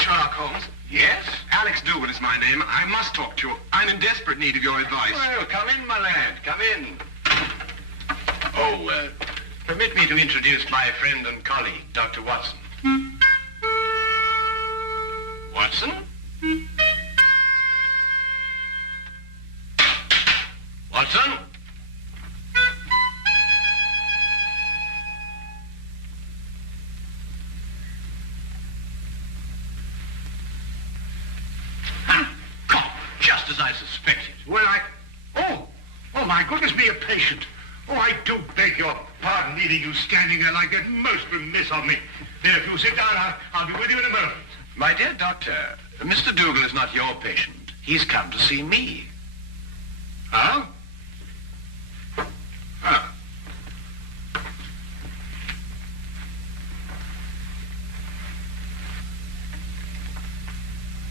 Sherlock Holmes. Yes? Alex Doogle is my name. I must talk to you. I'm in desperate need of your advice. Well, come in, my lad. Come in. Oh, permit me to introduce my friend and colleague, Dr. Watson. Watson? Watson? Just as I suspected. Well, Oh, my goodness, be a patient. Oh, I do beg your pardon, leaving you standing there like that. Most remiss of me. There, if you'll sit down, I'll be with you in a moment. My dear doctor, Mr. Doogle is not your patient. He's come to see me. Huh? Huh.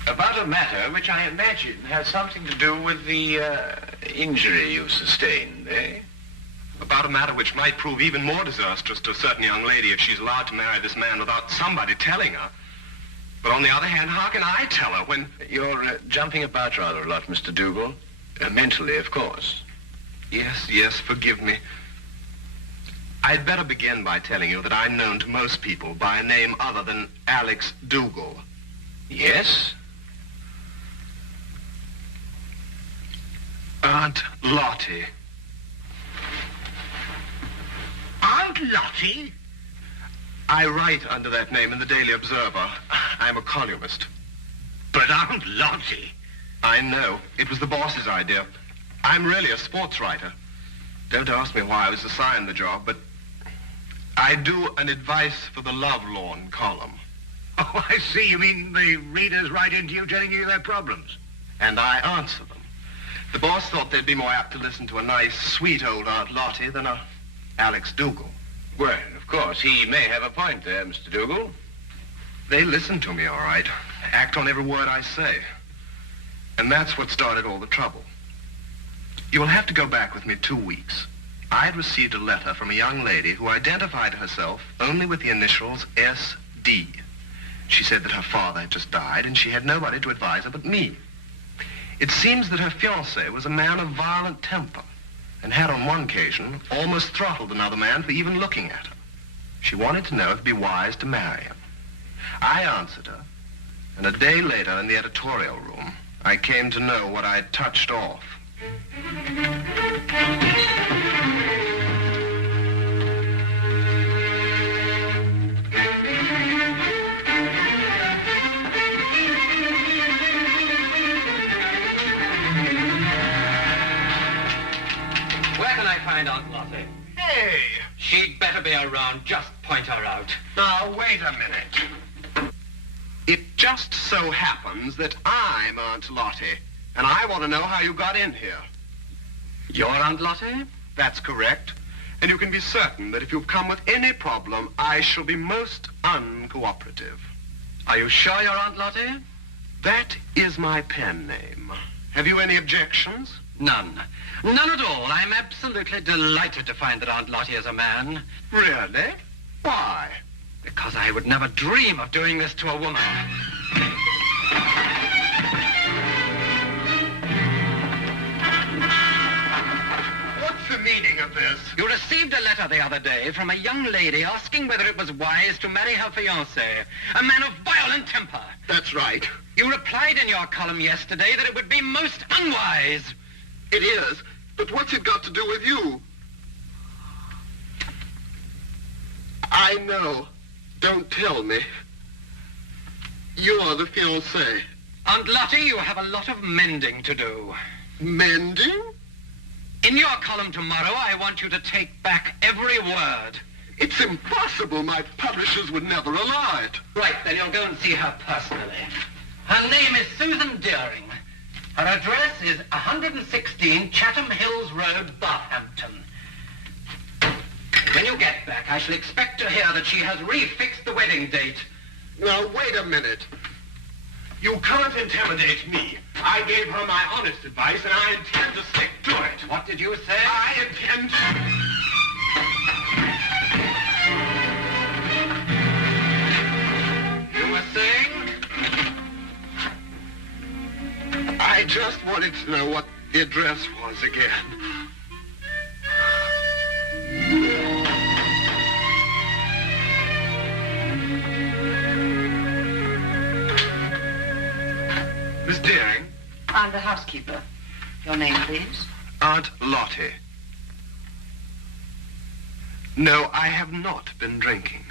About a matter which I imagine has something to do with the injury you sustained, eh? About a matter which might prove even more disastrous to a certain young lady if she's allowed to marry this man without somebody telling her. But on the other hand, how can I tell her when... You're jumping about rather a lot, Mr. Doogle. Mentally, of course. Yes, forgive me. I'd better begin by telling you that I'm known to most people by a name other than Alex Doogle. Yes? Aunt Lottie. Aunt Lottie? I write under that name in the Daily Observer. I'm a columnist. But Aunt Lottie? I know. It was the boss's idea. I'm really a sports writer. Don't ask me why I was assigned the job, but I do an advice for the lovelorn column. Oh, I see. You mean the readers write into you telling you their problems? And I answer them. The boss thought they'd be more apt to listen to a nice, sweet old Aunt Lottie than a Alex Doogle. Well, of course, he may have a point there, Mr. Doogle. They listen to me, all right. Act on every word I say. And that's what started all the trouble. You'll have to go back with me 2 weeks. I'd received a letter from a young lady who identified herself only with the initials S.D. She said that her father had just died and she had nobody to advise her but me. It seems that her fiancé was a man of violent temper and had on one occasion almost throttled another man for even looking at her. She wanted to know if it'd be wise to marry him. I answered her, and a day later in the editorial room, I came to know what I'd touched off. Find Aunt Lottie. Hey! She'd better be around. Just point her out. Now, wait a minute. It just so happens that I'm Aunt Lottie, and I want to know how you got in here. You're Aunt Lottie? That's correct. And you can be certain that if you've come with any problem, I shall be most uncooperative. Are you sure you're Aunt Lottie? That is my pen name. Have you any objections? None. None at all. I'm absolutely delighted to find that Aunt Lottie is a man. Really? Why? Because I would never dream of doing this to a woman. What's the meaning of this? You received a letter the other day from a young lady asking whether it was wise to marry her fiancé, a man of violent temper. That's right. You replied in your column yesterday that it would be most unwise. It is, but what's it got to do with you? I know. Don't tell me. You're the fiancé. Aunt Lottie, you have a lot of mending to do. Mending? In your column tomorrow, I want you to take back every word. It's impossible. My publishers would never allow it. Right, then you'll go and see her personally. Her name is Susan Deering. Her address is 116 Chatham Hills Road, Barhampton. When you get back, I shall expect to hear that she has refixed the wedding date. Now, wait a minute. You can't intimidate me. I gave her my honest advice, and I intend to stick to it. What did you say? I intend... You were saying? I just wanted to know what the address was again. Miss Deering? I'm the housekeeper. Your name, please? Aunt Lottie. No, I have not been drinking.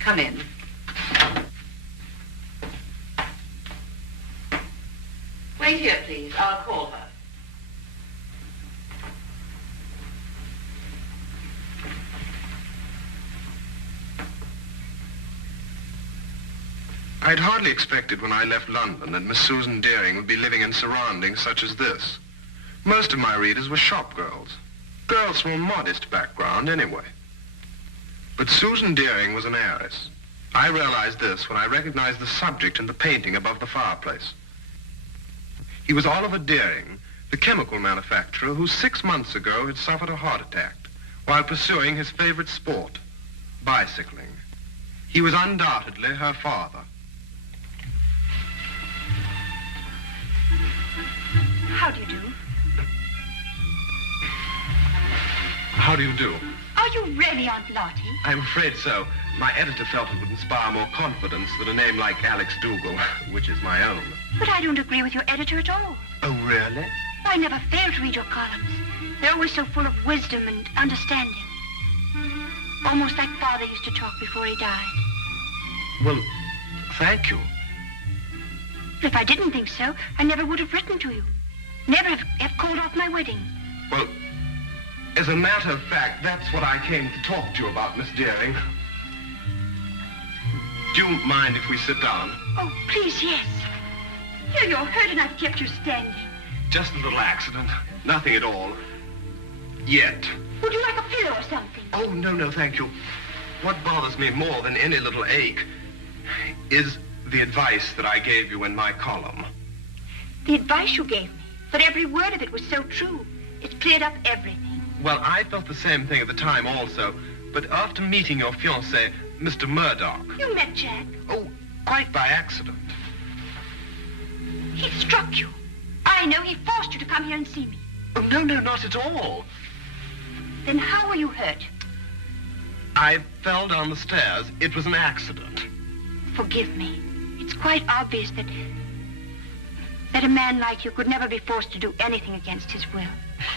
Come in. Wait here, please. I'll call her. I'd hardly expected when I left London that Miss Susan Deering would be living in surroundings such as this. Most of my readers were shop girls. Girls from a modest background, anyway. But Susan Deering was an heiress. I realized this when I recognized the subject in the painting above the fireplace. He was Oliver Deering, the chemical manufacturer who 6 months ago had suffered a heart attack while pursuing his favorite sport, bicycling. He was undoubtedly her father. How do you do? How do you do? Are you really Aunt Lottie? I'm afraid so. My editor felt it would inspire more confidence than a name like Alex Doogle, which is my own. But I don't agree with your editor at all. Oh, really? I never fail to read your columns. They're always so full of wisdom and understanding. Almost like Father used to talk before he died. Well, thank you. But if I didn't think so, I never would have written to you. Never have called off my wedding. Well, as a matter of fact, that's what I came to talk to you about, Miss Deering. Do you mind if we sit down? Oh, please, yes. Here, you're hurt and I've kept you standing. Just a little accident. Nothing at all. Yet. Would you like a pillow or something? Oh, no, thank you. What bothers me more than any little ache is the advice that I gave you in my column. The advice you gave me, but every word of it was so true. It cleared up everything. Well, I felt the same thing at the time also, but after meeting your fiancé, Mr. Murdock... You met Jack? Oh, quite by accident. He struck you. I know he forced you to come here and see me. Oh, no, not at all. Then how were you hurt? I fell down the stairs. It was an accident. Forgive me. It's quite obvious that a man like you could never be forced to do anything against his will.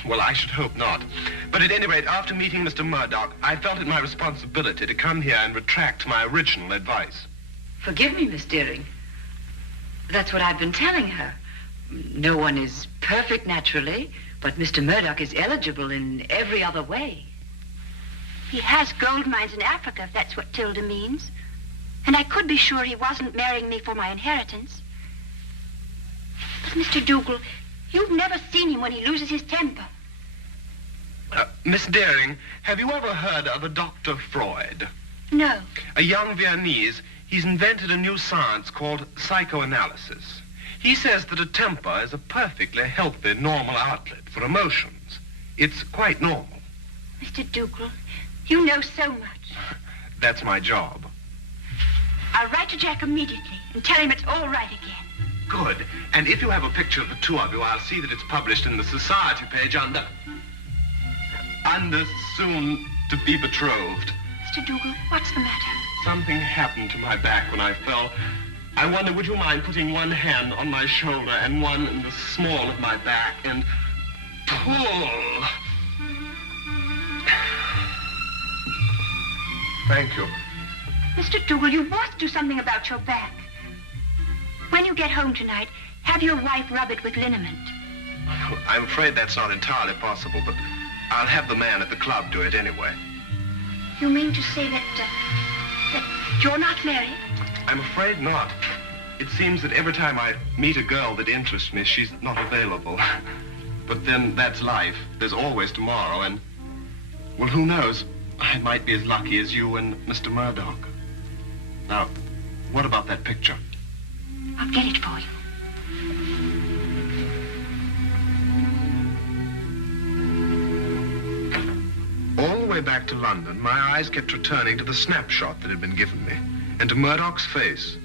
Well, I should hope not. But at any rate, after meeting Mr. Murdock, I felt it my responsibility to come here and retract my original advice. Forgive me, Miss Deering. That's what I've been telling her. No one is perfect naturally, but Mr. Murdock is eligible in every other way. He has gold mines in Africa, if that's what Tilda means. And I could be sure he wasn't marrying me for my inheritance. But, Mr. Doogle, you've never seen him when he loses his temper. Miss Deering, have you ever heard of a Dr. Freud? No. A young Viennese. He's invented a new science called psychoanalysis. He says that a temper is a perfectly healthy, normal outlet for emotions. It's quite normal. Mr. Doogle, you know so much. That's my job. I'll write to Jack immediately and tell him it's all right again. Good. And if you have a picture of the two of you, I'll see that it's published in the society page under soon to be betrothed. Mr. Doogle, what's the matter? Something happened to my back when I fell. I wonder, would you mind putting one hand on my shoulder and one in the small of my back and pull? Thank you. Mr. Doogle, you must do something about your back. When you get home tonight, have your wife rub it with liniment. I'm afraid that's not entirely possible, but I'll have the man at the club do it anyway. You mean to say that you're not married? I'm afraid not. It seems that every time I meet a girl that interests me, she's not available. But then that's life. There's always tomorrow, and, well, who knows? I might be as lucky as you and Mr. Murdock. Now, what about that picture? I'll get it for you. All the way back to London, my eyes kept returning to the snapshot that had been given me, and to Murdock's face.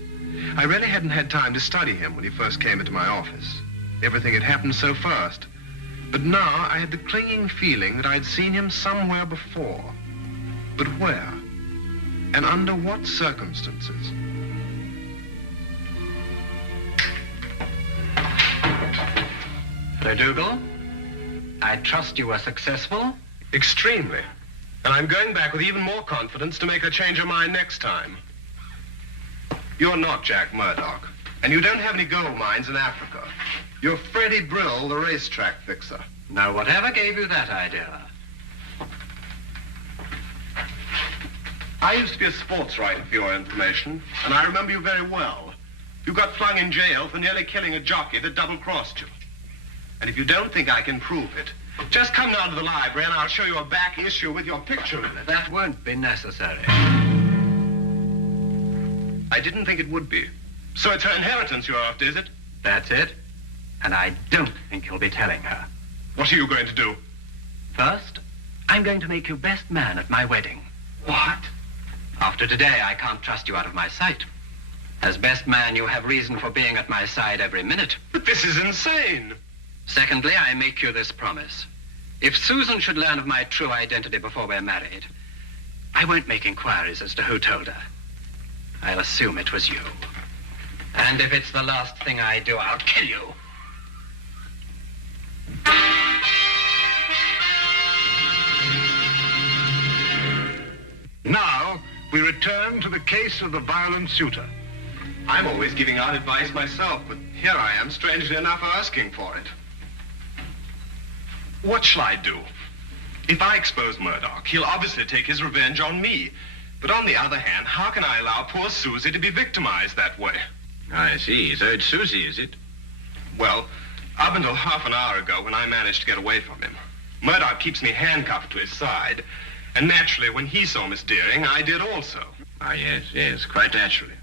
I really hadn't had time to study him when he first came into my office. Everything had happened so fast. But now I had the clinging feeling that I'd seen him somewhere before. But where? And under what circumstances? Hello, Doogle. I trust you were successful. Extremely. And I'm going back with even more confidence to make her change her mind next time. You're not Jack Murdock, and you don't have any gold mines in Africa. You're Freddie Brill, the racetrack fixer. Now, whatever gave you that idea? I used to be a sports writer, for your information, and I remember you very well. You got flung in jail for nearly killing a jockey that double-crossed you. And if you don't think I can prove it, just come down to the library and I'll show you a back issue with your picture in it. That won't be necessary. I didn't think it would be. So it's her inheritance you're after, is it? That's it. And I don't think you'll be telling her. What are you going to do? First, I'm going to make you best man at my wedding. What? After today, I can't trust you out of my sight. As best man, you have reason for being at my side every minute. But this is insane. Secondly, I make you this promise. If Susan should learn of my true identity before we're married, I won't make inquiries as to who told her. I'll assume it was you. And if it's the last thing I do, I'll kill you. Now, we return to the case of the violent suitor. I'm always giving out advice myself, but here I am, strangely enough, asking for it. What shall I do? If I expose Murdock, he'll obviously take his revenge on me. But on the other hand, how can I allow poor Susie to be victimized that way? I see. So it's Susie, is it? Well, up until half an hour ago when I managed to get away from him. Murdock keeps me handcuffed to his side. And naturally, when he saw Miss Deering, I did also. Ah, yes, quite naturally.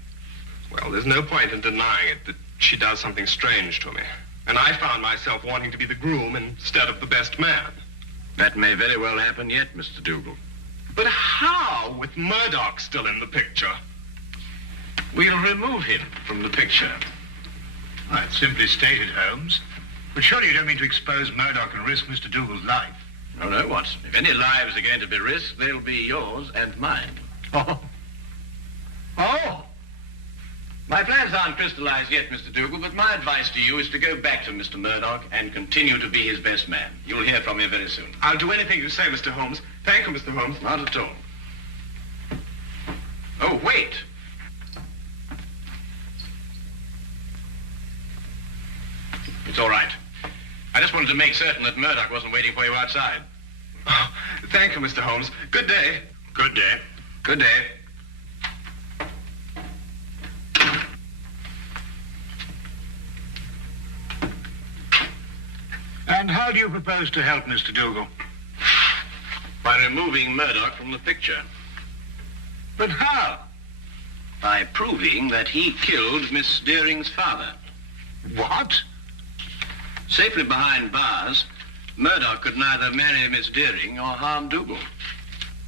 Well, there's no point in denying it that she does something strange to me. And I found myself wanting to be the groom instead of the best man. That may very well happen yet, Mr. Doogle. But how, with Murdock still in the picture? We'll remove him from the picture. Well, it's simply stated, Holmes. But surely you don't mean to expose Murdock and risk Mr. Dougle's life. No, Watson. If any lives are going to be risked, they'll be yours and mine. Oh. My plans aren't crystallized yet, Mr. Doogle, but my advice to you is to go back to Mr. Murdock and continue to be his best man. You'll hear from me very soon. I'll do anything you say, Mr. Holmes. Thank you, Mr. Holmes. Not at all. Oh, wait. It's all right. I just wanted to make certain that Murdock wasn't waiting for you outside. Oh, thank you, Mr. Holmes. Good day. Good day. Good day. And how do you propose to help Mr. Doogle? By removing Murdock from the picture. But how? By proving that he killed Miss Deering's father. What? Safely behind bars, Murdock could neither marry Miss Deering or harm Doogle.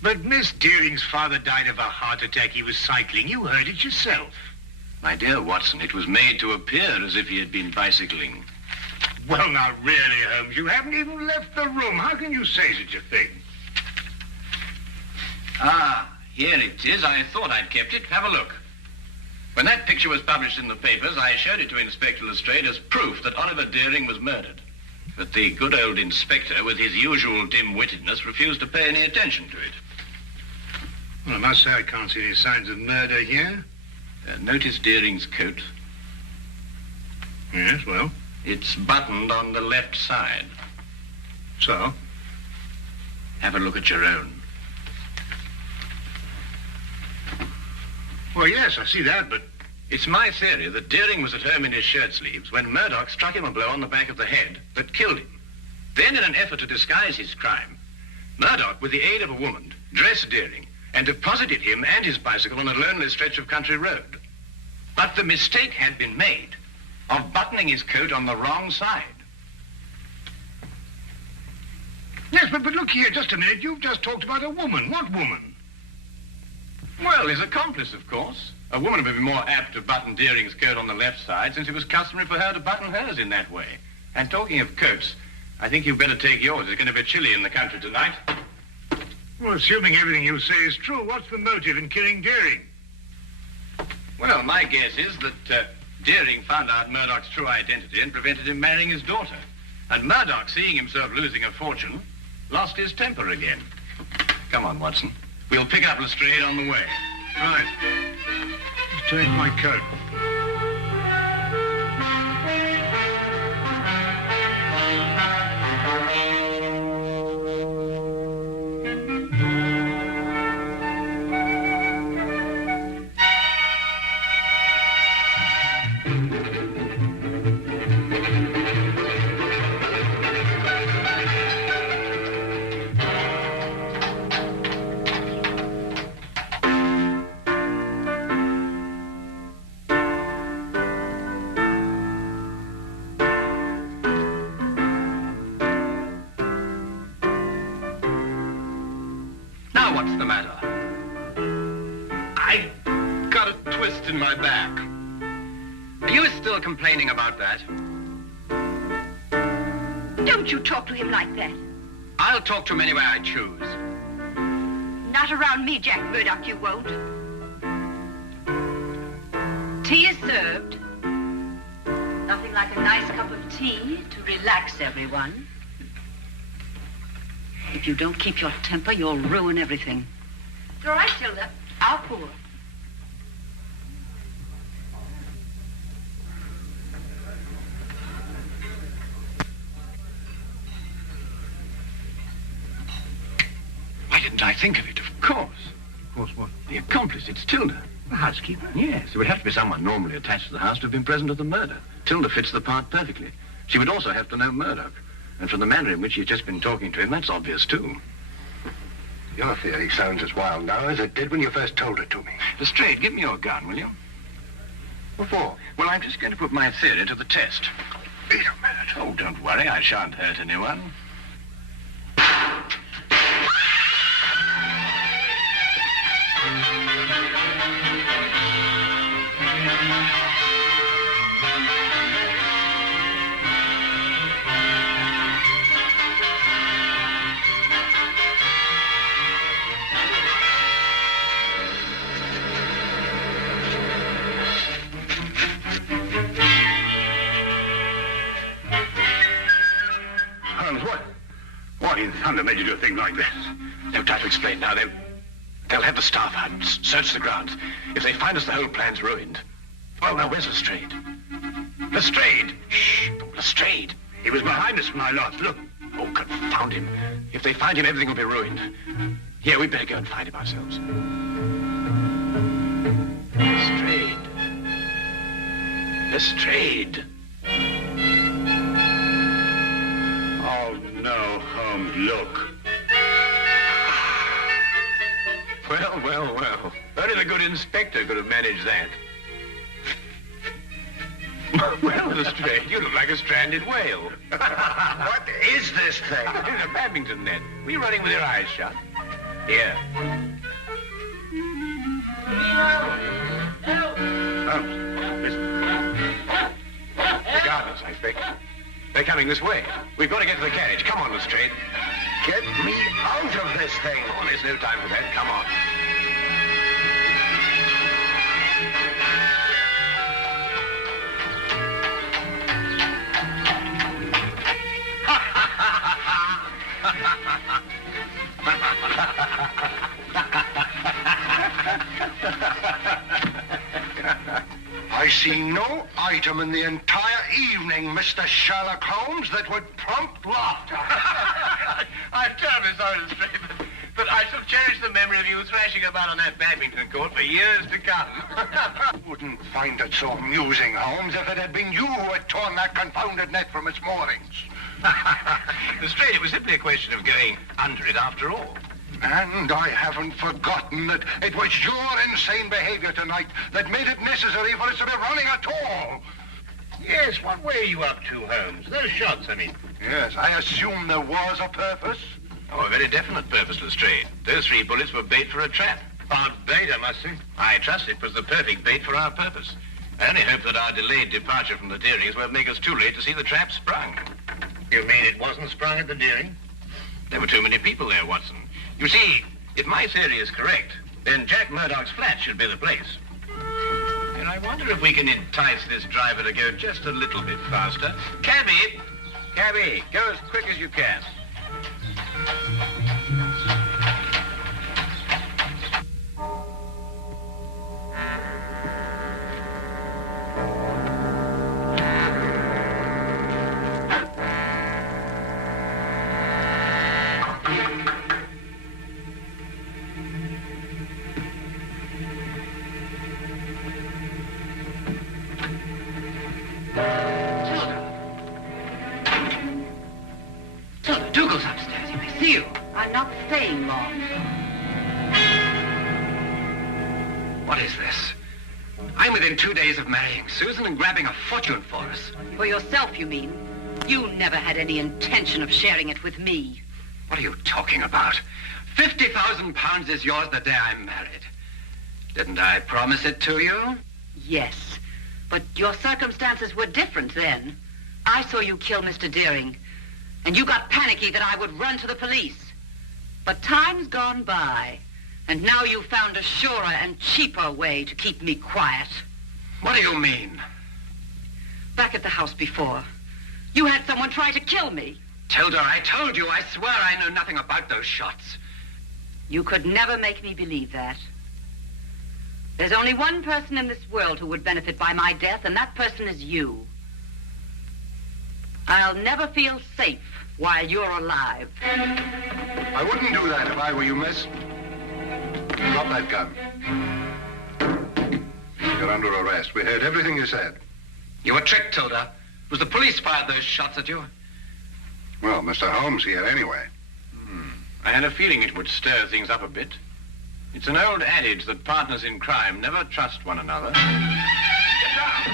But Miss Deering's father died of a heart attack. He was cycling. You heard it yourself. My dear Watson, it was made to appear as if he had been bicycling. Well, now, really, Holmes, you haven't even left the room. How can you say such a thing? Ah, here it is. I thought I'd kept it. Have a look. When that picture was published in the papers, I showed it to Inspector Lestrade as proof that Oliver Deering was murdered. But the good old inspector, with his usual dim-wittedness, refused to pay any attention to it. Well, I must say I can't see any signs of murder here. Notice Deering's coat. Yes, well? It's buttoned on the left side. So? Have a look at your own. Well, yes, I see that, but... It's my theory that Deering was at home in his shirt sleeves when Murdock struck him a blow on the back of the head that killed him. Then, in an effort to disguise his crime, Murdock, with the aid of a woman, dressed Deering and deposited him and his bicycle on a lonely stretch of country road. But the mistake had been made of buttoning his coat on the wrong side. Yes, but look here, just a minute. You've just talked about a woman. What woman? Well, his accomplice, of course. A woman would be more apt to button Deering's coat on the left side, since it was customary for her to button hers in that way. And talking of coats, I think you'd better take yours. It's going to be chilly in the country tonight. Well, assuming everything you say is true, what's the motive in killing Deering? Well, my guess is that Deering found out Murdock's true identity and prevented him marrying his daughter. And Murdock, seeing himself losing a fortune, lost his temper again. Come on, Watson. We'll pick up Lestrade on the way. Right. Just take my coat. What's the matter? I got a twist in my back. Are you still complaining about that? Don't you talk to him like that. I'll talk to him any way I choose. Not around me, Jack Murdock, you won't. Tea is served. Nothing like a nice cup of tea to relax everyone. If you don't keep your temper, you'll ruin everything. It's all right, Hilda. I'll pour. Why didn't I think of it? Of course. Of course what? The accomplice, it's Tilda. The housekeeper? Yes, it would have to be someone normally attached to the house to have been present at the murder. Tilda fits the part perfectly. She would also have to know Murdock. And from the manner in which she's just been talking to him, that's obvious, too. Your theory sounds as wild now as it did when you first told it to me. Lestrade, give me your gun, will you? What for? Well, I'm just going to put my theory to the test. Wait a minute. Oh, don't worry, I shan't hurt anyone. What in thunder made you do a thing like this? No time to explain now. They'll have the staff out and search the grounds. If they find us, the whole plan's ruined. Well, now, where's Lestrade? Lestrade! Shh! Lestrade! He was behind us when I last looked. Oh, confound him. If they find him, everything will be ruined. Here, we'd better go and find him ourselves. Lestrade. Lestrade. Oh, no, Holmes, look. Well. Only the good inspector could have managed that. Well, Lestrade, you look like a stranded whale. What is this thing? It's a badminton net. Were you running with your eyes shut? Here. Holmes, listen. The gardeners, I expect. They're coming this way. We've got to get to the carriage. Come on, Lestrade. Get me out of this thing. Oh, there's no time for that. Come on. I see no item in the entire evening, Mr. Sherlock Holmes, that would prompt laughter. I'm terribly sorry, Lestrade, but I shall cherish the memory of you thrashing about on that badminton court for years to come. Wouldn't find it so amusing, Holmes, if it had been you who had torn that confounded net from its moorings. Lestrade, it was simply a question of going under it after all. And I haven't forgotten that it was your insane behavior tonight that made it necessary for us to be running at all. Yes, what were you up to, Holmes? Those shots, I mean. Yes, I assume there was a purpose. Oh, a very definite purpose, Lestrade. Those 3 bullets were bait for a trap. Odd bait, I must say. I trust it was the perfect bait for our purpose. I only hope that our delayed departure from the Deerings won't make us too late to see the trap sprung. You mean it wasn't sprung at the Deering? There were too many people there, Watson. You see, if my theory is correct, then Jack Murdock's flat should be the place. And I wonder if we can entice this driver to go just a little bit faster. Cabby! Cabby, go as quick as you can. Dougle's upstairs. He may see you. I'm not staying long. What is this? I'm within 2 days of marrying Susan and grabbing a fortune for us. For yourself, you mean? You never had any intention of sharing it with me. What are you talking about? 50,000 pounds is yours the day I'm married. Didn't I promise it to you? Yes, but your circumstances were different then. I saw you kill Mr. Deering, and you got panicky that I would run to the police. But time's gone by, and now you've found a surer and cheaper way to keep me quiet. What do you mean? Back at the house before, you had someone try to kill me. Tilda, I told you, I swear I know nothing about those shots. You could never make me believe that. There's only one person in this world who would benefit by my death, and that person is you. I'll never feel safe while you're alive. I wouldn't do that if I were you, miss. Drop that gun. You're under arrest. We heard everything you said. You were tricked, Tilda. It was the police fired those shots at you. Well, Mr. Holmes here anyway. I had a feeling it would stir things up a bit. It's an old adage that partners in crime never trust one another. Get down!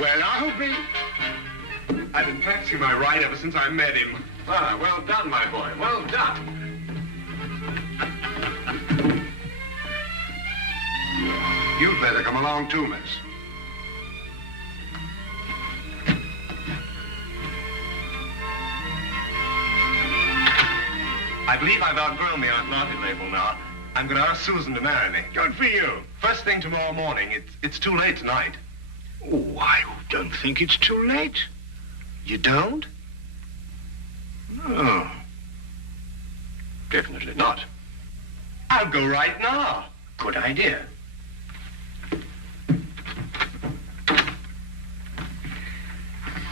Well, I'll be... I've been practicing my ride ever since I met him. Ah, well done, my boy. Well done. You'd better come along too, miss. I believe I've outgrown the Aunt Martin label now. I'm going to ask Susan to marry me. Good for you. First thing tomorrow morning. It's too late tonight. Oh, I don't think it's too late. You don't? No. Definitely not. I'll go right now. Good idea.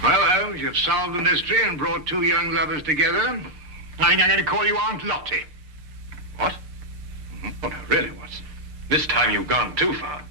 Well, Holmes, you've solved the mystery and brought two young lovers together. I think I'm going to call you Aunt Lottie. What? Oh, no, really, Watson. This time you've gone too far.